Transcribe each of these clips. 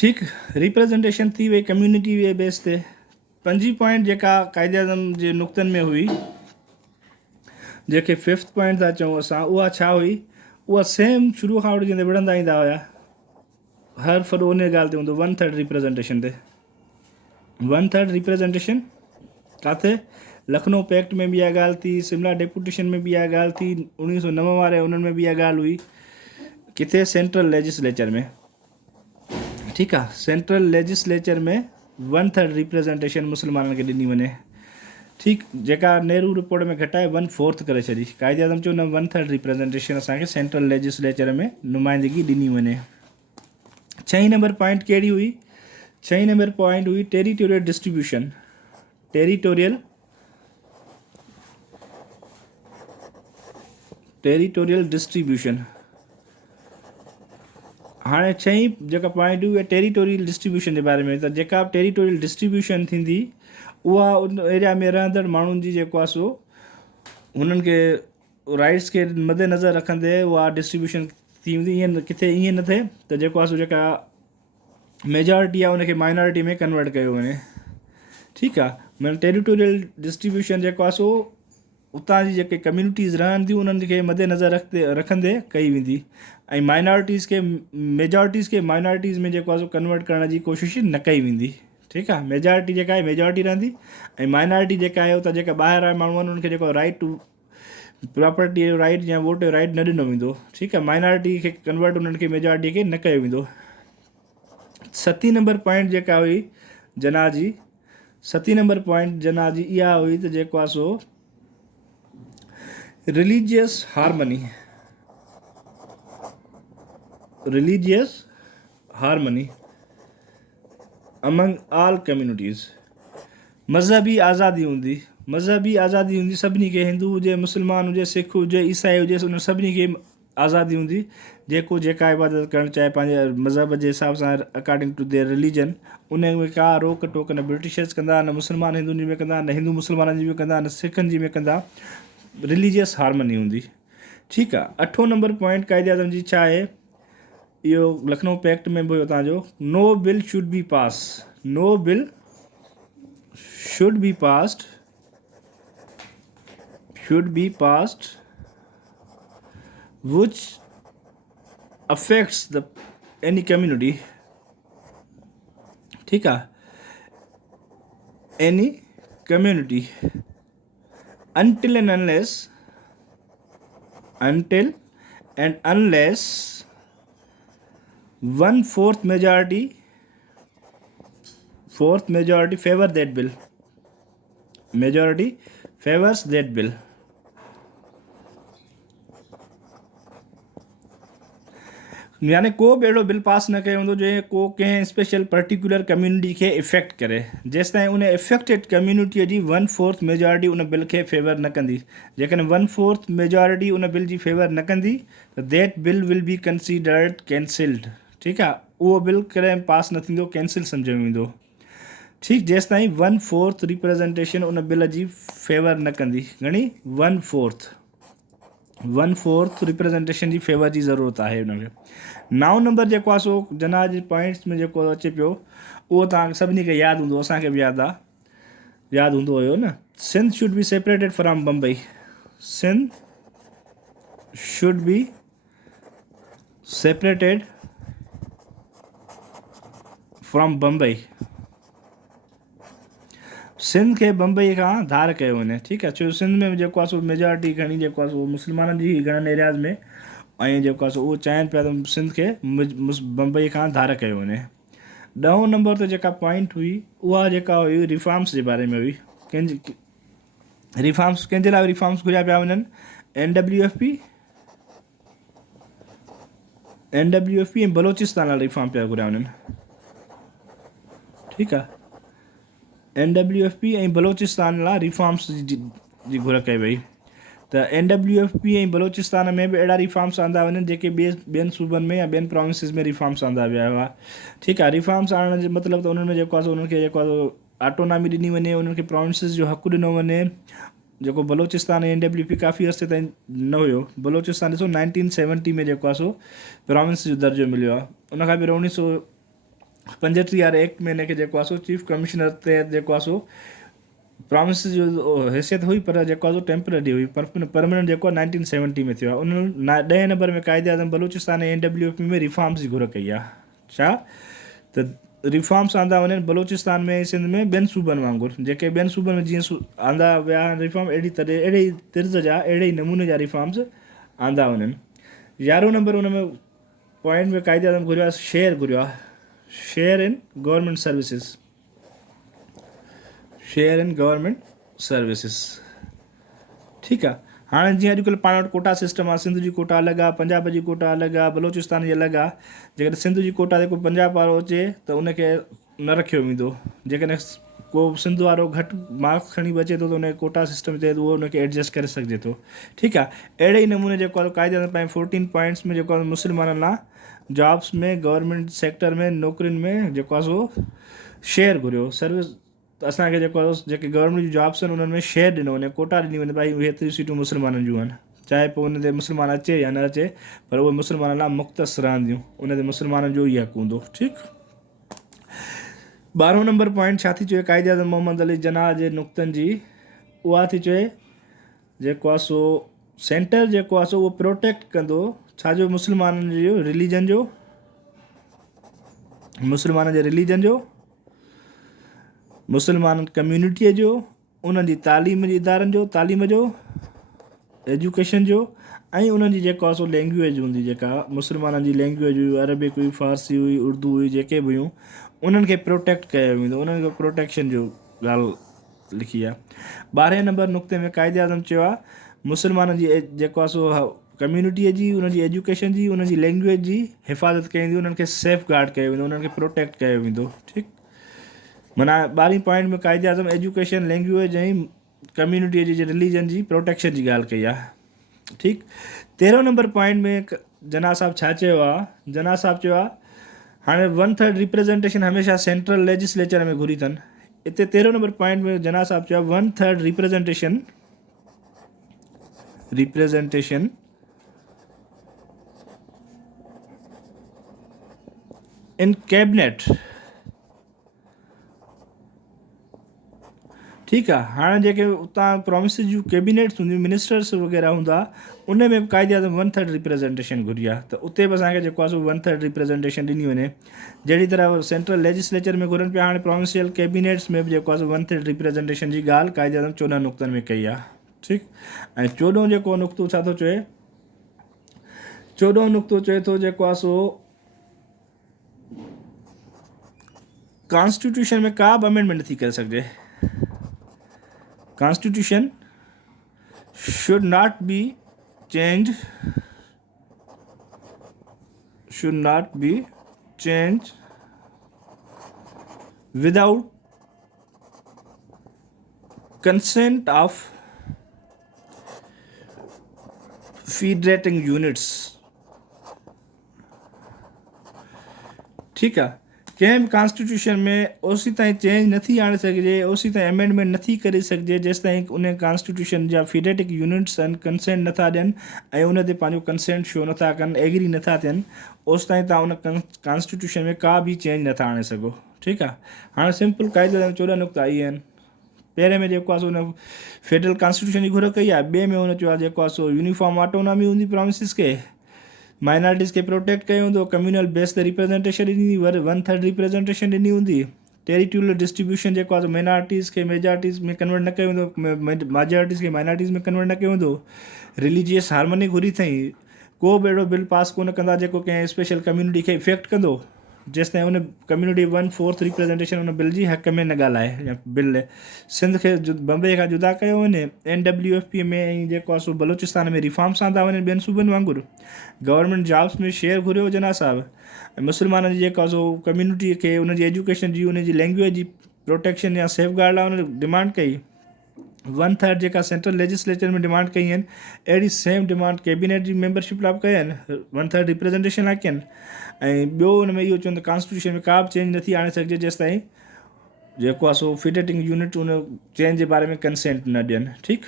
ठीक, रिप्रेजेंटेशन थी वई कम्युनिटी जे बेस ते। 5 पॉइंट जेका कायदे आज़म जे नुक़्तनि में हुई, जेके 5th पॉइंट था चऊं असां, उहा छा हुई? उहा सेम शुरू खां वठी जीअं विढ़ंदा ईंदा हुया, हर फ़रो उन ॻाल्हि ते हूंदो, 1/3 रिप्रेजेंटेशन ते। 1/3 रिप्रेजेंटेशन किथे? लखनऊ पैक्ट में बि इहा ॻाल्हि थी, शिमला डेपुटेशन में बि इहा ॻाल्हि थी, 1909 वारे उन्हनि में बि इहा ॻाल्हि हुई। किथे? सेंट्रल लेजिस्लेचर में। ठीकु आहे, सेंट्रल लेजिस्लेचर में 1/3 रिप्रेजेंटेशन मुस्लमाननि खे ॾिनी वञे। ठीकु, जेका नेहरू रिपोर्ट में घटाए 1/4 करे छॾी। कायदे आज़म चयो न, 1/3 रिप्रेजेंटेशन असांखे सेंट्रल लेजिस्लेचर में नुमाइंदगी ॾिनी वञे। 6 नंबर पॉइंट कहिड़ी हुई? 6 नंबर पॉइंट हुई टेरिटोरियल डिस्ट्रीब्यूशन। Territorial distribution. हाणे 6 जेका पॉइंट हुई टेरिटोरियल डिस्ट्रीब्यूशन जे बारे में। त जेका टेरिटोरियल डिस्ट्रीब्यूशन थींदी, उहा उन एरिया में रहंदड़ माण्हुनि जी जेको आहे सो हुननि खे राइट्स खे मद्देनज़र रखंदे उहा डिस्ट्रीब्यूशन थी वेंदी। ईअं किथे ईअं न थिए त जेको आहे सो जेका मेजॉरिटी आहे उनखे माइनॉरिटी में कन्वर्ट कयो वञे। ठीकु आहे, मतिलबु टेरिटोरियल डिस्ट्रीब्यूशन जेको आहे सो उतां जी जेके कम्यूनिटीज़ रहनि थियूं उन्हनि खे मद्देनज़र रखंदे कई वेंदी, ऐं माइनॉरिटीज़ खे मेजॉरिटीज़ खे माइनॉरिटीज़ में जेको आहे सो कन्वर्ट करण जी कोशिशि न कई वेंदी। ठीकु आहे, मेजॉरिटी जेका आहे मेजॉरिटी रहंदी, ऐं माइनॉरिटी जेका आहे उतां जेका ॿाहिरि वारा माण्हू आहिनि उन्हनि खे जेको राइट टू प्रॉपर्टी जो राइट या वोट जो राइट न ॾिनो वेंदो। ठीकु आहे, माइनॉरिटी खे कन्वर्ट उन्हनि खे मेजॉरिटी खे न कयो वेंदो। 7 नंबर पॉइंट जेका हुई जना जी, 7 नंबर पॉइंट जना जी इहा हुई त जेको आहे सो religious harmony among all communities. मज़हबी आज़ादी हूंदी सभिनी खे, हिंदू हुजे, मुस्लमान हुजे, सिख हुजे, ईसाई हुजे, उन सभिनी खे आज़ादी हूंदी। जेका इबादत करणु चाहे पंहिंजे मज़हब जे हिसाब सां अकॉर्डिंग टू देयर रिलीजन, उन में का रोक टोक न ब्रिटिशर्स कंदा, न मुस्लमान हिंदुनि जी में कंदा, न हिंदू मुस्लमाननि जी में कंदा, न सिखनि जी में कंदा। रिलीजियस हारमनी हूंदी। ठीकु आहे। 8 नंबर पॉइंट कायदे आज़म जी छा आहे? इहो लखनऊ पैक्ट में बि हुयो तव्हांजो, no bill should be passed which affects any community। ठीक है, any community until and unless 1/4 majority favor that bill। majority favors that bill। यानी को बि अहिड़ो बिल पास न कयो हूंदो जो को कंहिं स्पेशल पर्टिकुलर कम्यूनिटी खे इफेक्ट करे, जेसिताईं उन इफेक्टेड कम्यूनिटीअ जी 1/4 मेजॉरिटी उन बिल खे फेवर न कंदी। जेकॾहिं 1/4 मेजॉरिटी उन बिल जी फेवर न कंदी त that bill will be considered cancelled. ठीकु आहे, उहो बिल कॾहिं पास न थींदो, कैंसिल सम्झो वेंदो। ठीकु, जेसिताईं 1/4 रिप्रेजेंटेशन उन बिल जी फेवर न कंदी। घणी? 1/4 रिप्रेजेंटेशन जी फेवर जी ज़रूरत आहे हुनखे। 9 नंबर जेको आहे सो जना जे पॉइंट्स में जेको अचे पियो, उहो तव्हांखे सभिनी खे यादि हूंदो, असांखे बि यादि हूंदो हुयो न। Sindh should be separated from Bombay. Sindh should be separated from Bombay. Sindh खे बम्बई खां धार कयो वञे। ठीकु आहे, छो सिंध में जेको आहे सो मेजॉरिटी घणी जेको आहे सो मुस्लमाननि जी घणनि एरियाज़ में, ऐं जेको आहे सो उहो चाहिनि पिया त सिंध खे बम्बई खां धार कयो वञे। 10 नंबर ते जेका पॉइंट हुई उहा जेका हुई रिफॉर्म्स जे बारे में हुई। कंहिंजे लाइ रिफॉर्म्स घुरिया पिया वञनि? NWFP ऐं बलोचिस्तान लाइ रिफॉर्म पिया घुरिया वञनि। ठीकु आहे, NWFP ऐं बलोचिस्तान लाइ रिफॉर्म्स जी घुर कई वई। त NWFP ऐं बलोचिस्तान में बि अहिड़ा रिफॉर्म्स आंदा वञनि जेके ॿियनि सूबनि में या ॿियनि प्रोविंसिस में रिफॉर्म्स आंदा विया हुआ। ठीकु आहे, रिफॉर्म्स आणण जो मतिलबु त उन्हनि में जेको आहे सो उन्हनि खे जेको आहे सो ऑटोनॉमी ॾिनी वञे, उन्हनि खे प्रोविंसिस जो हक़ु ॾिनो वञे, जेको बलोचिस्तान ऐं NWFP काफ़ी अर्से ताईं न हुयो। बलोचिस्तान ॾिसो 1970 में जेको आहे सो प्रोविंस जो दर्जो मिलियो आहे। उनखां पहिरियों 35 वारे एक्ट में हिनखे जेको आहे सो चीफ कमिश्नर तहत जेको आहे सो प्रॉमिस जो हैसियत हुई, पर जेको आहे सो टेम्पररी हुई। परमानेंट जेको आहे 1970 में थियो आहे। उन 10 नंबर में क़ाइदे आज़म बलूचिस्तान ऐं NWFP में रिफॉर्म्स जी घुर कई आहे। छा त रिफॉर्म्स आंदा वञनि बलूचिस्तान में सिंध में ॿियनि सूबनि वांगुरु, जेके ॿियनि सूबनि में जीअं आंदा विया रिफॉर्म, अहिड़े ई तर्ज़ जा अहिड़े ई नमूने जा रिफॉर्म्स आंदा वञनि। 11 नंबर उन में पॉइंट में क़ाइदे आज़म घुरियो आहे शेयर, घुरियो आहे share in government services, share in government services. ठीकु आहे। हाणे जीअं अॼुकल्ह पाण वटि कोटा सिस्टम आहे, सिंध जी कोटा अलॻि आहे, पंजाब जी कोटा अलॻि आहे, बलोचिस्तान जी अलॻि आहे। जेकॾहिं सिंध जी कोटा ते कोई पंजाब वारो अचे त उनखे न रखियो वेंदो। जेकॾहिं को सिंध वारो घटि मार्क्स खणी बि अचे थो त उनखे कोटा सिस्टम चए थो, उहो उनखे एडजस्ट करे सघिजे थो। ठीकु आहे। अहिड़े ई नमूने जेको आहे क़ाइदे में 14 पॉइंट्स में जेको आहे मुस्लमाननि लाइ जॉब्स में, गवर्नमेंट सेक्टर में, नौकरियुनि में जेको आहे सो शेयर घुरियो। सर्विस असांखे जेको आहे जेके गवर्नमेंट जी जॉब्स आहिनि उन्हनि में शेयर ॾिनो वञे, कोटा ॾिनी वञे, भाई उहे हेतिरी सीटूं मुस्लमाननि जूं आहिनि। चाहे पोइ उन ते मुस्लमान अचे या न अचे, पर उहे मुस्लमाननि लाइ मुख़्तस रहंदियूं, उन ते मुस्लमाननि जो ई हक़ हूंदो। ठीकु। 12 नंबर पॉइंट छा थी चए क़ाइदे आज़म मोहम्मद अली जनाह जे नुक़्तनि जी, उहा थी चए जेको आहे सो सेंटर जेको आहे सो उहो प्रोटेक्ट कंदो छाजो, मुस्लमाननि जो रिलीजन जो, मुस्लमाननि जे रिलीजन जो, मुस्लमान कम्यूनिटीअ जो, उन्हनि जी तालीम जी इदारनि जो, तालीम जो, एजुकेशन जो, ऐं उन्हनि जी जेको आहे सो लैंग्वेज हूंदी, जेका मुस्लमाननि जी लैंग्वेज हुई, अरबिक हुई, फारसी हुई, उर्दू हुई, जेके बि हुयूं, उन्हनि खे प्रोटेक्ट कयो वेंदो। उन्हनि खे प्रोटेक्शन जो ॻाल्हि लिखी आहे। 12 नंबर नुक़्ते में क़ाइदे आज़म चयो आहे मुस्लमाननि जी जेको आहे सो कम्यूनिटीअ जी, उन्हनि जी एजुकेशन जी, उन्हनि जी लैंग्वेज जी हिफ़ाज़त कई वेंदी, उन्हनि खे सेफ गार्ड कयो वेंदो, उन्हनि खे प्रोटेक्ट कयो वेंदो। ठीकु। माना 12 पॉइंट में क़ाइदे आज़म एजुकेशन, लैंग्वेज ऐं कम्यूनिटीअ जी रिलीजन जी प्रोटेक्शन जी ॻाल्हि कई आहे। ठीकु। 13 नंबर पॉइंट में जना साहब छा चयो आहे, जना साहब चयो आहे हाणे 1/3 रिप्रेजेंटेशन हमेशह सेंट्रल लेजिस्लेचर में घुरी अथनि। हिते 13 नंबर पॉइंट में जना साहब चयो 1/3 रिप्रेजेंटेशन इन कैबिनेट। ठीकु आहे। हाणे जेके उतां प्रॉमिस जूं कैबिनेट्स हूंदियूं, मिनिस्टर्स वग़ैरह हूंदा, उन में बि क़ाइदे आज़म 1/3 रिप्रेजेंटेशन घुरी आहे। त उते बि असांखे जेको आहे सो 1/3 रिप्रेजेंटेशन ॾिनी वञे। जहिड़ी तरह सेंट्रल लेजिस्लेचर में घुरनि पिया, हाणे प्रोविंशियल कैबिनेट्स में बि जेको आहे सो 1/3 रिप्रेजेंटेशन जी ॻाल्हि क़ाइदे आज़म 14 नुक़्तनि में कई आहे। ठीकु। ऐं 14 जेको नुक़्तो छा थो चए, 14 नुक़्तो चए थो जेको आहे सो कॉन्स्टिट्यूशन में का बि अमेंडमेंट नथी करे सघिजे। Constitution should not be changed without consent of federating units। ठीकु आहे। कंहिं बि कॉन्स्टिट्यूशन में ओसी ताईं चेंज नथी आणे सघिजे, ओसी ताईं अमेंडमेंट नथी करे सघिजे जेसि ताईं उन कॉन्स्टिट्यूशन जा फीडेटिक यूनिट्स आहिनि कंसेंट नथा ॾियनि ऐं उन ते पंहिंजो कंसेंट शो नथा कनि, एग्री नथा थियनि, ओसि ताईं तव्हां उन कॉन्स्टिट्यूशन में का बि चेंज नथा आणे सघो। ठीकु आहे। हाणे सिंपल क़ाइदे 14 नुक़्ता इहे आहिनि। पहिरें में जेको आहे सो उन फेडरल कॉन्स्टिट्यूशन जी घुर कई आहे। ॿिए में हुन चयो आहे जेको आहे सो यूनिफॉर्म ऑटोनॉमी हूंदी प्रोविंसिस खे, माइनॉरिटीज़ खे प्रोटेक्ट कयो हूंदो, कम्यूनल बेस ते रिप्रेजेंटेशन ॾिनी, 1/3 रिप्रेजेंटेशन ॾिनी हूंदी। टेरिटोरियल डिस्ट्रीब्यूशन जेको आहे माइनॉरिटीज़ खे मेजॉरिटीज़ में कन्वर्ट न कयो हूंदो, मेजॉरिटीज़ खे माइनॉरिटीज़ में कन्वर्ट न कयो हूंदो। रिलीजियस हार्मनी घुरी अथई। को बि अहिड़ो बिल पास कोन कंदा जेको कंहिं स्पेशल कम्यूनिटी खे इफेक्ट कंदो, जेसि ताईं उन कम्यूनिटी 1/4 रिप्रेजेंटेशन उन बिल जी हक़ में न ॻाल्हाए या बिल सिंध खे बम्बे खां जुदा कयो वञे। NWFP में ऐं जेको आहे सो बलूचिस्तान में रिफॉर्म्स आंदा वञनि ॿियनि सूबनि वांगुरु। गवर्नमेंट जॉब्स में शेयर घुरियो जना साहब। ऐं मुस्लमाननि जी जेको आहे सो कम्यूनिटी खे उनजी एजुकेशन जी, उनजी लैंग्वेज जी प्रोटेक्शन या सेफ गार्ड लाइ उन डिमांड कई। 1/3 जेका सेंट्रल लेजिस्लेचर में डिमांड कई आहिनि, अहिड़ी सेम डिमांड कैबिनेट जी मेंबरशिप लाइ कया आहिनि, 1/3 रिप्रेजेंटेशन लाइ कयनि। ऐं ॿियो हुन में इहो चवनि त कॉन्स्टिट्यूशन में का बि चेंज नथी आणे सघिजे जेसि ताईं जेको आहे सो फीडेटिंग यूनिट उन चेंज जे बारे में कंसेंट न ॾियनि। ठीकु।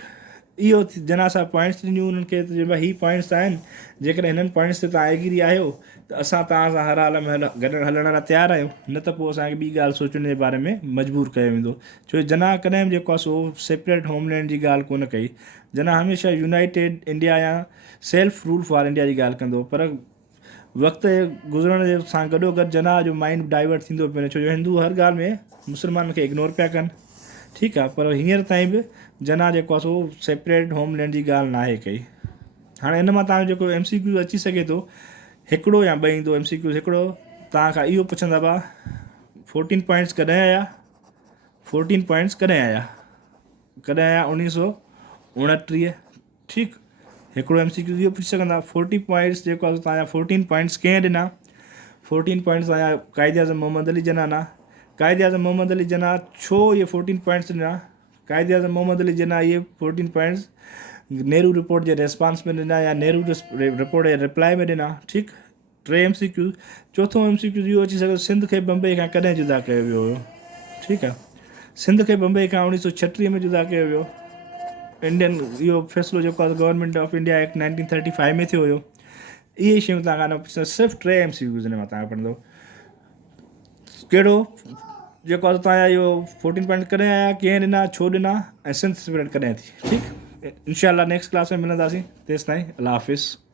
इहो जना सां पॉइंट्स ॾिनियूं उन्हनि खे त भाई ही पॉइंट्स आहिनि, जेकॾहिं हिननि पॉइंट्स ते तव्हां एग्री आहियो त असां तव्हां सां हर हाल में गॾु हलण लाइ तयारु आहियूं, न त पोइ असांखे ॿी ॻाल्हि सोचण जे बारे में मजबूर कयो वेंदो। छो जना कॾहिं बि जेको आहे सो सेपरेट होमलैंड जी ॻाल्हि कोन कई। जना हमेशह यूनाइटेड इंडिया या सेल्फ रूल फॉर इंडिया जी ॻाल्हि कंदो, पर वक़्तु गुज़रण जे सां गॾोगॾु जना जो माइंड डाइवर्ट थींदो पियो वञे, छो जो हिंदू हर ॻाल्हि में मुस्लमाननि खे इग्नोर पिया कनि। ठीकु आहे, पर हींअर ताईं बि जना जेको आहे सो सेपरेट होमलैंड जी ॻाल्हि नाहे कई। हाणे हिन मां तव्हांजो जेको MCQ अची सघे थो, हिकिड़ो या ॿ ईंदो MCQ। हिकिड़ो तव्हां खां इहो पुछंदा बा 14 पॉइंट्स कॾहिं आया, 14 पॉइंट्स कॾहिं आया, कॾहिं आया 1929। ठीकु, हिकिड़ो MCQ इहो पुछी सघंदा। 40 पॉइंट्स जेको आहे तव्हांजा 14 पॉइंट्स कंहिं ॾिना, 14 पॉइंट्स तव्हांजा क़ाइद आज़म मोहम्मद अली जना ना। क़ाइद आज़म मोहम्मद अली जना छो इहे 14 पॉइंट्स ॾिना? क़ाइद आज़म मोहम्मद अली जना इहे 14 पॉइंट्स नेहरू रिपोर्ट जे रेस्पॉन्स में ॾिना या नेहरू रिपोर्ट जे रिप्लाई में ॾिना। ठीकु, 3 MCQ। चोथों MCQ इहो अची सघे सिंध खे बम्बई खां कॾहिं जुदा कयो वियो हुयो। ठीकु आहे, सिंध खे बम्बई खां 1936 में जुदा कयो वियो। इंडियन इहो फ़ैसिलो जेको आहे गवर्नमेंट ऑफ इंडिया एक्ट 1935 में थियो हुयो। इहे शयूं तव्हां खां न सिर्फ़ु 3 MCQ हिन मां तव्हां पढ़ंदो। कहिड़ो जेको आहे तव्हांजा इहो 14 पॉइंट कॾहिं आया, कीअं ॾिना, छो ॾिना, ऐं सिंध सेपरेट कॾहिं थी। ठीकु, इंशाअल्लाह नेक्स्ट क्लास में मिलंदासीं। तेसिताईं अल्लाह हाफ़िज़।